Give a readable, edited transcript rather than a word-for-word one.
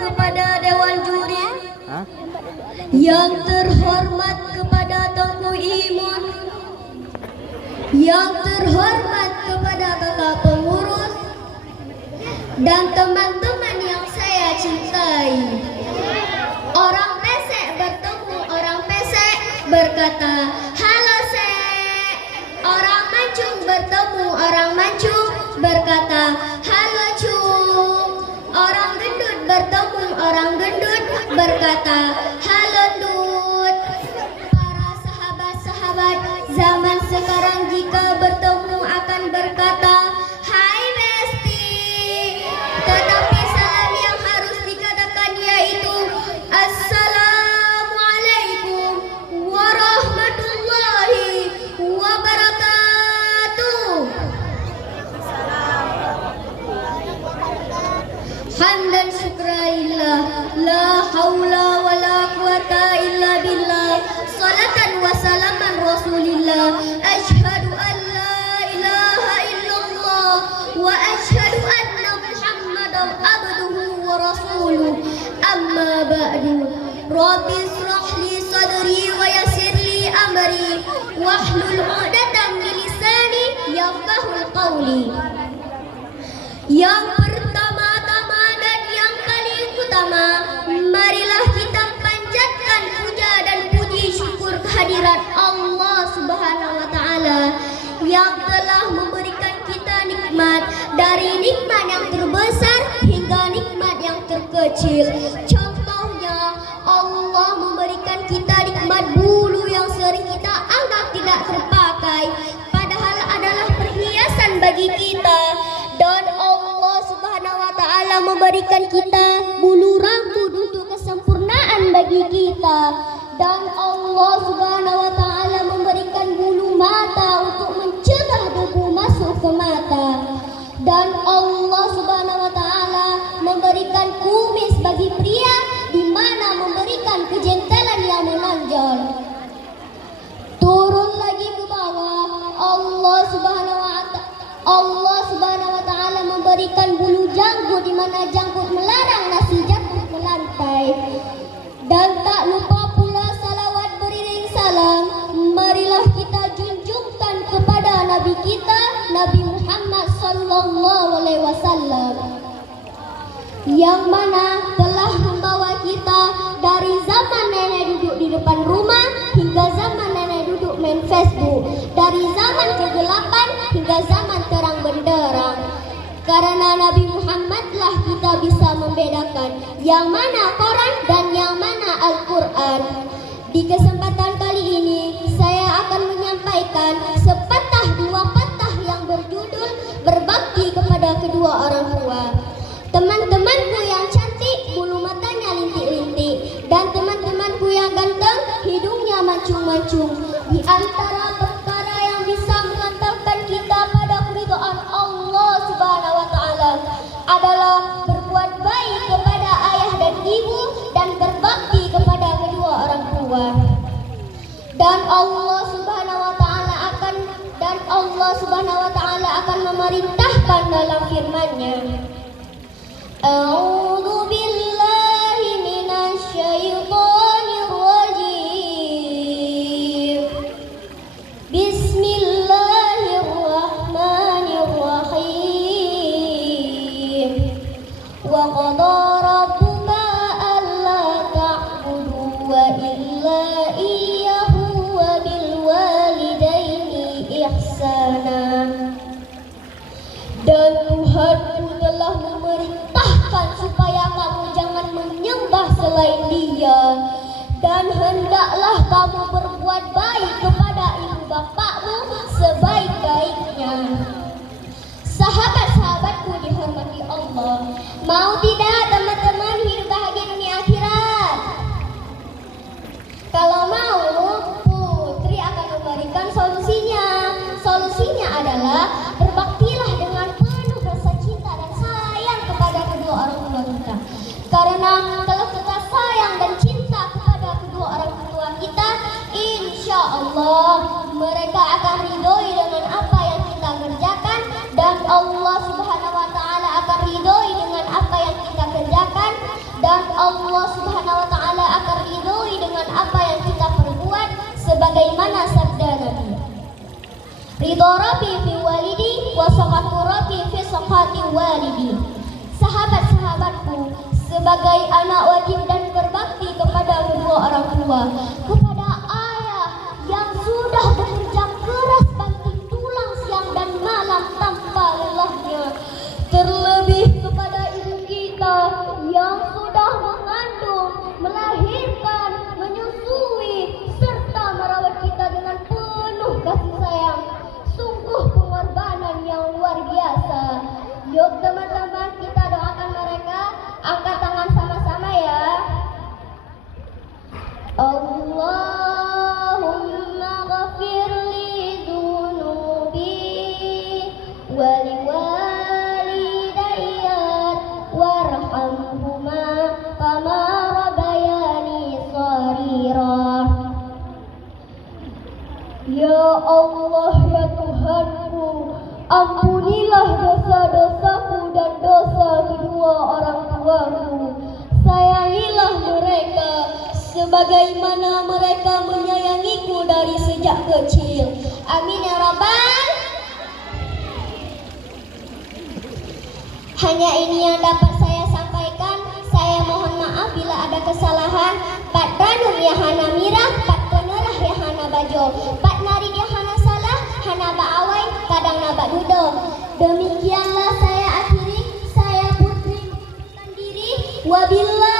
kepada Dewan Juri, yang terhormat kepada Tengku Imun, yang terhormat kepada kakak pengurus, dan teman-teman yang saya cintai. Orang pesek bertemu orang pesek berkata, "Halo Sek." Orang mancung bertemu orang mancung berkata, "Halo Cung." Orang gendut bertemu orang gendut berkata, "Halo Ndut." Para sahabat-sahabat zaman sekarang jika bertemu akan berkata, "Hai Besti." Tetapi salam yang harus dikatakan yaitu Assalamualaikum warahmatullahi wabarakatuh. Hamdan syukralillah, la haula wa la quwata illa billah, salatan wa salaman rasulillah, ashhadu an la ilaha illallah wa ashhadu anna muhammadan abduhu wa rasuluh, amma ba'du. Rabbi israh li sadri wa yassir li amri wahlul 'uqdatam min lisani yafqahul qawli. Yang pertama-tama dan yang paling utama, marilah kita panjatkan puja dan puji syukur kehadirat Allah Subhanahu wa taala yang telah memberikan kita nikmat, dari nikmat yang terbesar hingga nikmat yang terkecil. Contohnya, Allah memberikan kita nikmat bulu yang sering kita anggap tidak terpakai, padahal adalah perhiasan bagi kita. Dan Allah Subhanahu wa taala memberikan kita bulu rambut untuk kesempurnaan bagi kita. Dan Allah Subhanahu wa taala memberikan bulu mata untuk mencegah debu masuk ke mata. Dan Allah Subhanahu wa taala memberikan kumis bagi pria, di mana memberikan kejentelan yang menonjol. Turun lagi ke bawah, Allah Subhanahu wa taala memberikan bulu janggut, di mana janggut melarang nasi jatuh ke lantai. Dan tak lupa pula salawat beriring salam, marilah kita junjungkan kepada Nabi kita, Nabi Muhammad sallallahu alaihi wasallam, yang mana telah membawa kita dari zaman nenek duduk di depan rumah hingga zaman nenek duduk main Facebook, dari zaman kegelapan hingga zaman terang benderang. Karena Nabi Muhammadlah kita bisa membedakan yang mana Quran dan yang mana Al-Quran. Di kesempatan kali ini saya akan menyampaikan sepatah dua patah yang berjudul berbakti kepada kedua orang tua. Teman-temanku yang cantik, bulu matanya lintik-lintik, dan teman-temanku yang ganteng, hidungnya mancung-mancung. Di antara perkara yang bisa mengantarkan kita pada keridhaan Allah Subhanahu wa taala adalah berbuat baik kepada ayah dan ibu dan berbakti kepada kedua orang tua. Dan Allah Subhanahu wa taala akan memerintahkan dalam firman-Nya, A'udzu billahi minasy syaithanir rajim. Bismillahirrahmanirrahim. Wa qada rabbuka alla ta'budu wa illa iyyahu wa bil walidaini ihsana. Dan Tuhanmu telah memerintahkan supaya kamu jangan menyembah selain Dia, dan hendaklah kamu berbuat baik kepada ibu bapakmu sebaik-baiknya. Sahabat-sahabatku dihormati Allah, mau tidak teman-teman hidup bahagia dunia akhirat? Kalau mau, Putri akan memberikan solusinya. Solusinya adalah berbaktilah dengan penuh rasa cinta dan sayang kepada kedua orang tua kita. Karena kalau kita sayang dan cinta kepada kedua orang tua kita, insya Allah mereka akan ridhoi dengan apa yang kita kerjakan, dan Allah Subhanahu wa taala akan ridhoi dengan apa yang kita Allah Subhanahu wa taala akan ridhoi dengan apa yang kita perbuat sebagaimana sabda Nabi. Ridho Rabbi fi walidi wa sakhatu Rabbi fi sakhati walidi. Sahabat-sahabatku, sebagai anak wajib dan berbakti kepada kedua orang tua, kepada ayah yang sudah bekerja keras banting tulang siang dan malam tanpa lelahnya, terlebih kepada ibu kita yang sudah mengandung, melahirkan, menyusui serta merawat kita dengan penuh kasih sayang. Sungguh pengorbanan yang luar biasa. Yuk teman-teman, kita doakan mereka. Angkat tangan sama-sama ya. Allahumma ghafir li dhunubi wa liwalidayya warhamhuma kama rabbayani shaghira. Ya Allah, ya Tuhanku, ampunilah dosa-dosaku dan dosa kedua orang tuaku. Sayangilah mereka sebagaimana mereka menyayangiku dari sejak kecil. Amin ya Rabbal. Hanya ini yang dapat saya sampaikan. Saya mohon maaf bila ada kesalahan. Pat Ranum ya Hana Mirah, Pat Penerah ya Hana Bajo, Pat Narid ya Hana Salah, Hana Ba'awai, kadang Nabak Dudo. Demikianlah saya akhiri. Saya Putri mengundurkan diri. Wabillah.